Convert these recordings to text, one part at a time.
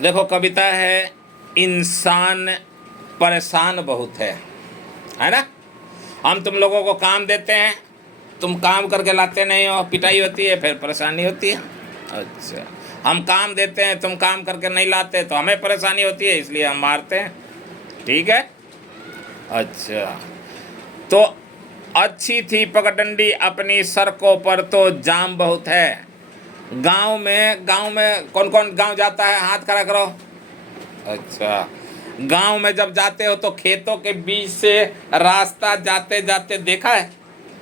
देखो कविता है, इंसान परेशान बहुत है ना। हम तुम लोगों को काम देते हैं, तुम काम करके लाते नहीं हो, पिटाई होती है, फिर परेशानी होती है। अच्छा, हम काम देते हैं, तुम काम करके नहीं लाते तो हमें परेशानी होती है, इसलिए हम मारते हैं। ठीक है। अच्छा, तो अच्छी थी पगडंडी अपनी सड़कों पर तो जाम बहुत है। गांव में कौन कौन गांव जाता है, हाथ खड़ा करो। अच्छा, गांव में जब जाते हो तो खेतों के बीच से रास्ता जाते जाते देखा है?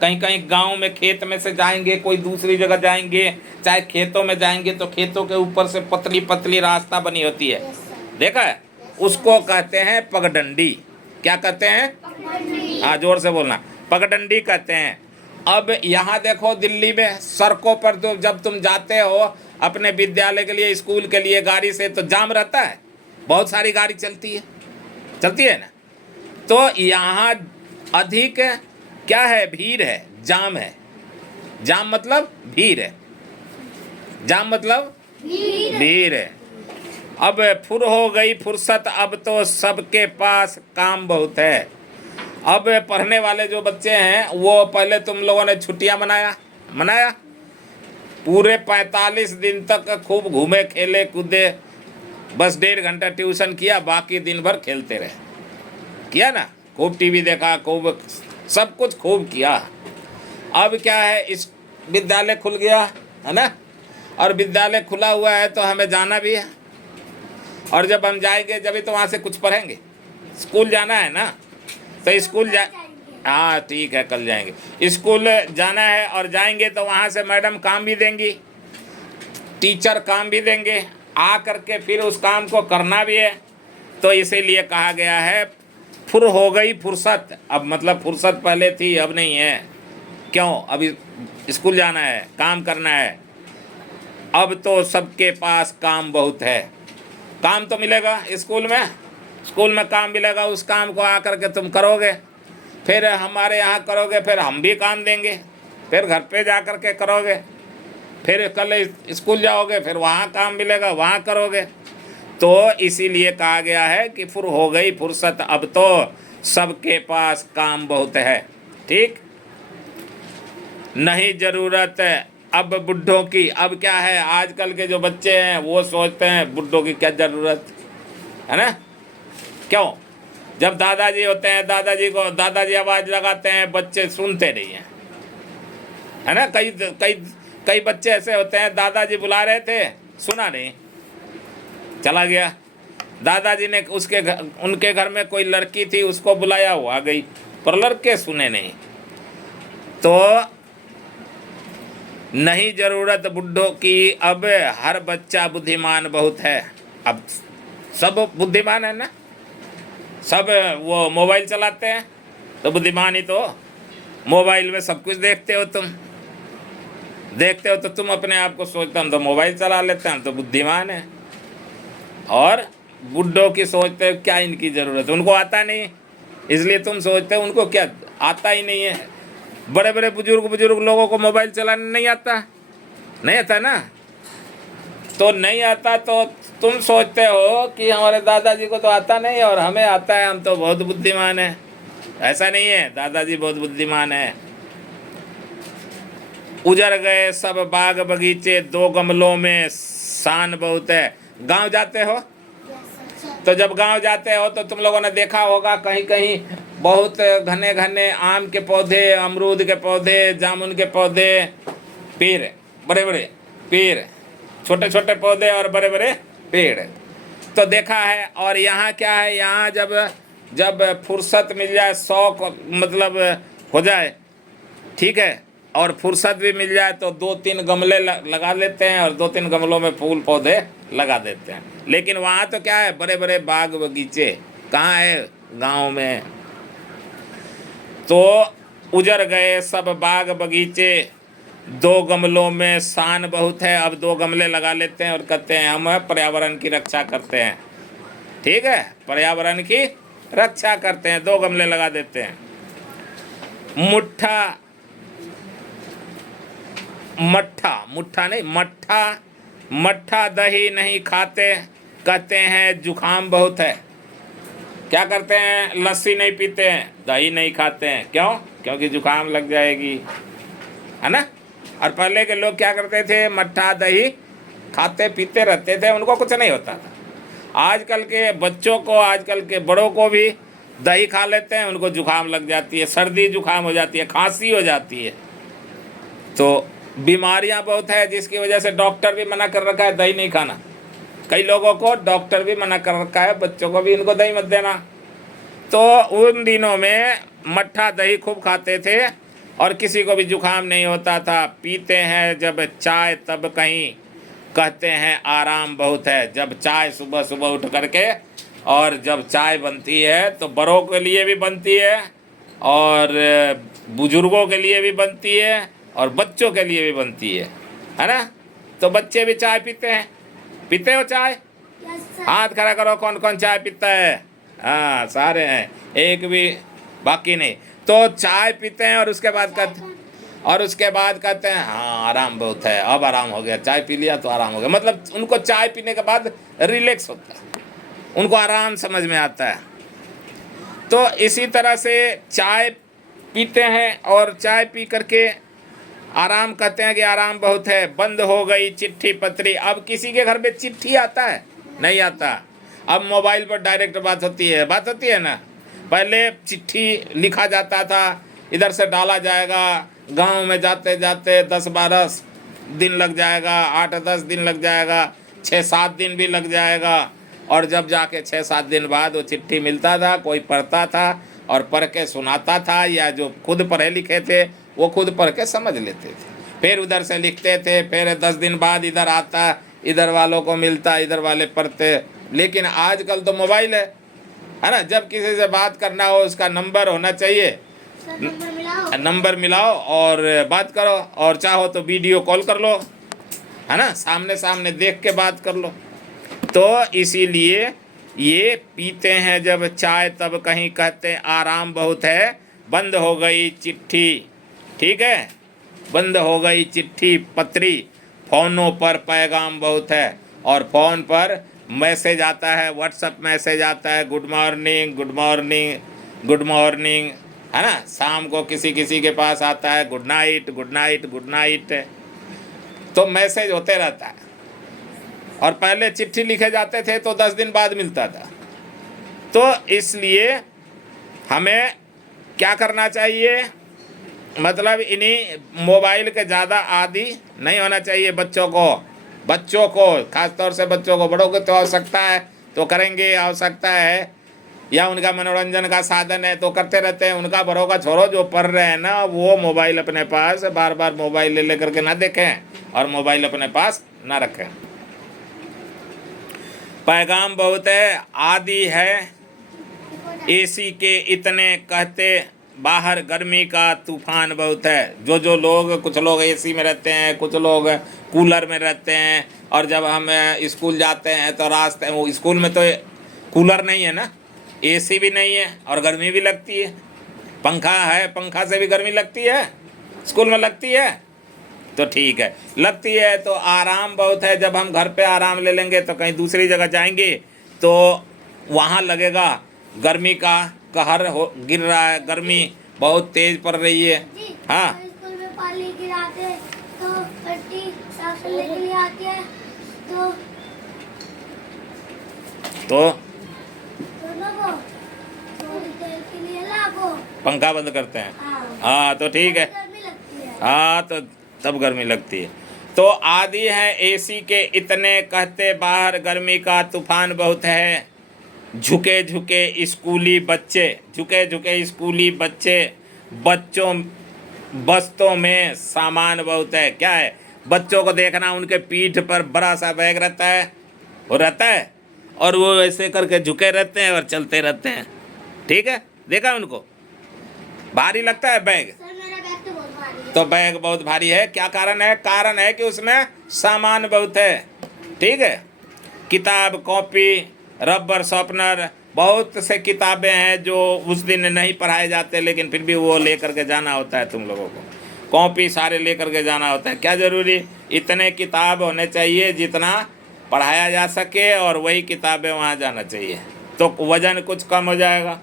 कहीं कहीं गांव में खेत में से जाएंगे, कोई दूसरी जगह जाएंगे, चाहे खेतों में जाएंगे तो खेतों के ऊपर से पतली पतली रास्ता बनी होती है, देखा है? उसको कहते हैं पगडंडी। क्या कहते हैं? हाँ, जोर से बोलना। पगडंडी कहते हैं। अब यहाँ देखो दिल्ली में सड़कों पर तो जब तुम जाते हो अपने विद्यालय के लिए, स्कूल के लिए गाड़ी से, तो जाम रहता है, बहुत सारी गाड़ी चलती है ना। तो यहाँ अधिक क्या है? भीड़ है, जाम है। जाम मतलब भीड़ है, जाम मतलब भीड़ है। अब फुर हो गई फुर्सत, अब तो सबके पास काम बहुत है। अब पढ़ने वाले जो बच्चे हैं वो पहले तुम लोगों ने छुट्टियां मनाया पूरे 45 दिन तक खूब घूमे खेले कूदे, बस 1.5 घंटा ट्यूशन किया, बाकी दिन भर खेलते रहे, किया ना? खूब टीवी देखा, खूब सब कुछ खूब किया। अब क्या है, इस विद्यालय खुल गया है ना, और विद्यालय खुला हुआ है तो हमें जाना भी है, और जब हम जाएंगे जब तो वहाँ से कुछ पढ़ेंगे। स्कूल जाना है ना, तो स्कूल हाँ ठीक है, कल जाएंगे। स्कूल जाना है और जाएंगे तो वहाँ से मैडम काम भी देंगी, टीचर काम भी देंगे, आ करके फिर उस काम को करना भी है। तो इसीलिए कहा गया है फुर हो गई फुर्सत। अब मतलब फुर्सत पहले थी, अब नहीं है। क्यों? अभी स्कूल जाना है, काम करना है। अब तो सबके पास काम बहुत है। काम तो मिलेगा स्कूल में काम मिलेगा, उस काम को आकर के तुम करोगे, फिर हमारे यहाँ करोगे, फिर हम भी काम देंगे, फिर घर पे जा कर के करोगे, फिर कल स्कूल जाओगे, फिर वहाँ काम मिलेगा, वहाँ करोगे। तो इसीलिए कहा गया है कि फुर हो गई फुर्सत, अब तो सबके पास काम बहुत है। ठीक, नहीं ज़रूरत अब बुढ़ों की। अब क्या है, आजकल के जो बच्चे हैं वो सोचते हैं बुढ़ों की क्या ज़रूरत है ना। क्यों? जब दादाजी होते हैं, दादाजी आवाज़ लगाते हैं, बच्चे सुनते नहीं हैं, है ना। कई बच्चे ऐसे होते हैं, दादाजी बुला रहे थे, सुना नहीं, चला गया। दादाजी ने उनके घर में कोई लड़की थी, उसको बुलाया, वो आ गई, पर लड़के सुने नहीं। तो नहीं ज़रूरत बुढ़ों की, अब हर बच्चा बुद्धिमान बहुत है। अब सब बुद्धिमान है ना, सब वो मोबाइल चलाते हैं तो बुद्धिमान ही तो। मोबाइल में सब कुछ देखते हो तो तुम अपने आप को सोचते हम तो मोबाइल चला लेते हैं, हम तो बुद्धिमान है। और बुढ़ों की सोचते हो क्या इनकी ज़रूरत, उनको आता नहीं, इसलिए तुम सोचते हो उनको क्या आता ही नहीं है। बड़े बड़े बुजुर्ग लोगों को मोबाइल चलाने नहीं आता ना, तो नहीं आता तो तुम सोचते हो कि हमारे दादाजी को तो आता नहीं और हमें आता है, हम तो बहुत बुद्धिमान है। ऐसा नहीं है, दादाजी बहुत बुद्धिमान है। उजड़ गए सब बाग बगीचे, 2 गमलों में शान बहुत है। गांव जाते हो तो जब गांव जाते हो तो तुम लोगों ने देखा होगा कहीं कहीं बहुत घने घने आम के पौधे, अमरूद के पौधे, जामुन के पौधे, पेड़, बड़े बड़े पेड़, छोटे छोटे पौधे और बड़े बड़े पेड़ तो देखा है। और यहाँ क्या है, यहाँ जब फुर्सत मिल जाए, शौक मतलब हो जाए, ठीक है, और फुर्सत भी मिल जाए तो 2-3 गमले लगा लेते हैं और 2-3 गमलों में फूल पौधे लगा देते हैं। लेकिन वहाँ तो क्या है, बड़े बड़े बाग बगीचे कहाँ है? गांव में। तो उजड़ गए सब बाग बगीचे, 2 गमलों में शान बहुत है। अब 2 गमले लगा लेते हैं और कहते हैं हम पर्यावरण की रक्षा करते हैं। ठीक है, पर्यावरण की रक्षा करते हैं, 2 गमले लगा देते हैं। मट्ठा नहीं, मट्ठा दही नहीं खाते, कहते हैं जुखाम बहुत है, क्या करते हैं, लस्सी नहीं पीते हैं, दही नहीं खाते हैं, क्यों? क्योंकि जुखाम लग जाएगी, है ना। और पहले के लोग क्या करते थे, मट्ठा दही खाते पीते रहते थे, उनको कुछ नहीं होता था। आजकल के बच्चों को, आजकल के बड़ों को भी दही खा लेते हैं, उनको जुखाम लग जाती है, सर्दी जुखाम हो जाती है, खांसी हो जाती है। तो बीमारियां बहुत है, जिसकी वजह से डॉक्टर भी मना कर रखा है दही नहीं खाना। कई लोगों को डॉक्टर भी मना कर रखा है, बच्चों को भी इनको दही मत देना। तो उन दिनों में मट्ठा दही खूब खाते थे और किसी को भी जुखाम नहीं होता था। पीते हैं जब चाय तब कहीं कहते हैं आराम बहुत है। जब चाय सुबह सुबह उठ करके, और जब चाय बनती है तो बड़ों के लिए भी बनती है और बुजुर्गों के लिए भी बनती है और बच्चों के लिए भी बनती है ना। तो बच्चे भी चाय पीते हैं। पीते हो चाय? हाथ खड़ा करो, कौन कौन चाय पीता है? हाँ, सारे हैं, एक भी बाकी नहीं। तो चाय पीते हैं और उसके बाद कहते हैं हाँ आराम बहुत है, अब आराम हो गया, चाय पी लिया तो आराम हो गया। मतलब उनको चाय पीने के बाद रिलैक्स होता है, उनको आराम समझ में आता है। तो इसी तरह से चाय पीते हैं और चाय पी करके आराम कहते हैं कि आराम बहुत है। बंद हो गई चिट्ठी पत्री। अब किसी के घर में चिट्ठी आता है? नहीं आता। अब मोबाइल पर डायरेक्ट बात होती है ना। पहले चिट्ठी लिखा जाता था, इधर से डाला जाएगा, गांव में जाते जाते 10-12 दिन लग जाएगा, 8-10 दिन लग जाएगा, 6-7 दिन भी लग जाएगा। और जब जाके 6-7 दिन बाद वो चिट्ठी मिलता था, कोई पढ़ता था और पढ़ के सुनाता था, या जो खुद पढ़े लिखे थे वो खुद पढ़ के समझ लेते थे, फिर उधर से लिखते थे, फिर 10 दिन बाद इधर आता, इधर वालों को मिलता, इधर वाले पढ़ते। लेकिन आजकल तो मोबाइल है ना। जब किसी से बात करना हो उसका नंबर होना चाहिए, नंबर मिलाओ और बात करो, और चाहो तो वीडियो कॉल कर लो, है ना, सामने सामने देख के बात कर लो। तो इसीलिए ये पीते हैं जब चाय तब कहीं कहते आराम बहुत है। बंद हो गई चिट्ठी, ठीक है, बंद हो गई चिट्ठी पत्री, फ़ोनों पर पैगाम बहुत है। और फ़ोन पर मैसेज आता है, व्हाट्सएप मैसेज आता है, good morning good morning good morning, है ना। शाम को किसी किसी के पास आता है good night good night good night. तो मैसेज होते रहता है। और पहले चिट्ठी लिखे जाते थे तो 10 दिन बाद मिलता था। तो इसलिए हमें क्या करना चाहिए, मतलब इन्हीं मोबाइल के ज़्यादा आदी नहीं होना चाहिए बच्चों को, खास तौर से बच्चों को। बड़ों को तो आवश्यकता है तो करेंगे, आवश्यकता है या उनका मनोरंजन का साधन है तो करते रहते हैं। उनका बड़ों का छोड़ो, जो पढ़ रहे हैं ना, वो मोबाइल अपने पास बार बार मोबाइल ले करके ना देखें और मोबाइल अपने पास ना रखें। पैगाम बहुत है, आदि है एसी के इतने कहते, बाहर गर्मी का तूफान बहुत है। जो लोग, कुछ लोग एसी में रहते हैं, कुछ लोग कूलर में रहते हैं। और जब हम स्कूल जाते हैं तो रास्ते, वो स्कूल में तो कूलर नहीं है ना, एसी भी नहीं है और गर्मी भी लगती है। पंखा है, पंखा से भी गर्मी लगती है, स्कूल में लगती है। तो ठीक है, लगती है तो आराम बहुत है। जब हम घर पे आराम ले लेंगे तो कहीं दूसरी जगह जाएंगे तो वहाँ लगेगा गर्मी का कहर गिर रहा है, गर्मी बहुत तेज पड़ रही है। हाँ, स्कूल में पानी गिराते तो पट्टी साफ करने के लिए आती है तो थोड़ी देर के लिए लागो, पंखा बंद करते हैं। हाँ तो ठीक है, हाँ तो तब गर्मी लगती है। तो आदि है एसी के इतने कहते, बाहर गर्मी का तूफान बहुत है। झुके झुके स्कूली बच्चे, झुके झुके स्कूली बच्चे, बस्तों में सामान बहुत है। क्या है? बच्चों को देखना, उनके पीठ पर बड़ा सा बैग रहता है, वो रहता है और वो ऐसे करके झुके रहते हैं और चलते रहते हैं। ठीक है, देखा उनको? भारी लगता है बैग। तो बैग बहुत भारी है। क्या कारण है? कारण है कि उसमें सामान बहुत है। ठीक है, किताब, कॉपी, रबर, शॉर्पनर, बहुत से किताबें हैं जो उस दिन नहीं पढ़ाए जाते, लेकिन फिर भी वो लेकर के जाना होता है तुम लोगों को। कॉपी सारे लेकर के जाना होता है। क्या ज़रूरी? इतने किताब होने चाहिए जितना पढ़ाया जा सके और वही किताबें वहाँ जाना चाहिए, तो वज़न कुछ कम हो जाएगा।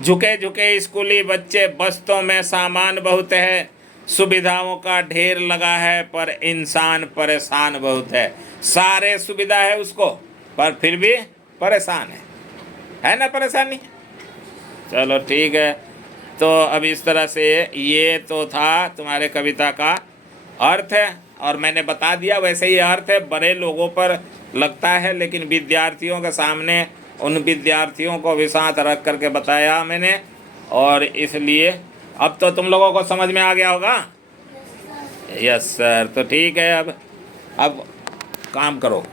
झुके झुके स्कूली बच्चे, बस्तों में सामान बहुत है, सुविधाओं का ढेर लगा है, पर इंसान परेशान बहुत है। सारे सुविधा है उसको, पर फिर भी परेशान है ना परेशानी। चलो ठीक है, तो अब इस तरह से ये तो था तुम्हारे कविता का अर्थ है, और मैंने बता दिया वैसे ही अर्थ है, बड़े लोगों पर लगता है, लेकिन विद्यार्थियों के सामने उन विद्यार्थियों को भी साथ रख करके बताया मैंने, और इसलिए अब तो तुम लोगों को समझ में आ गया होगा। यस सर, तो ठीक है, अब काम करो।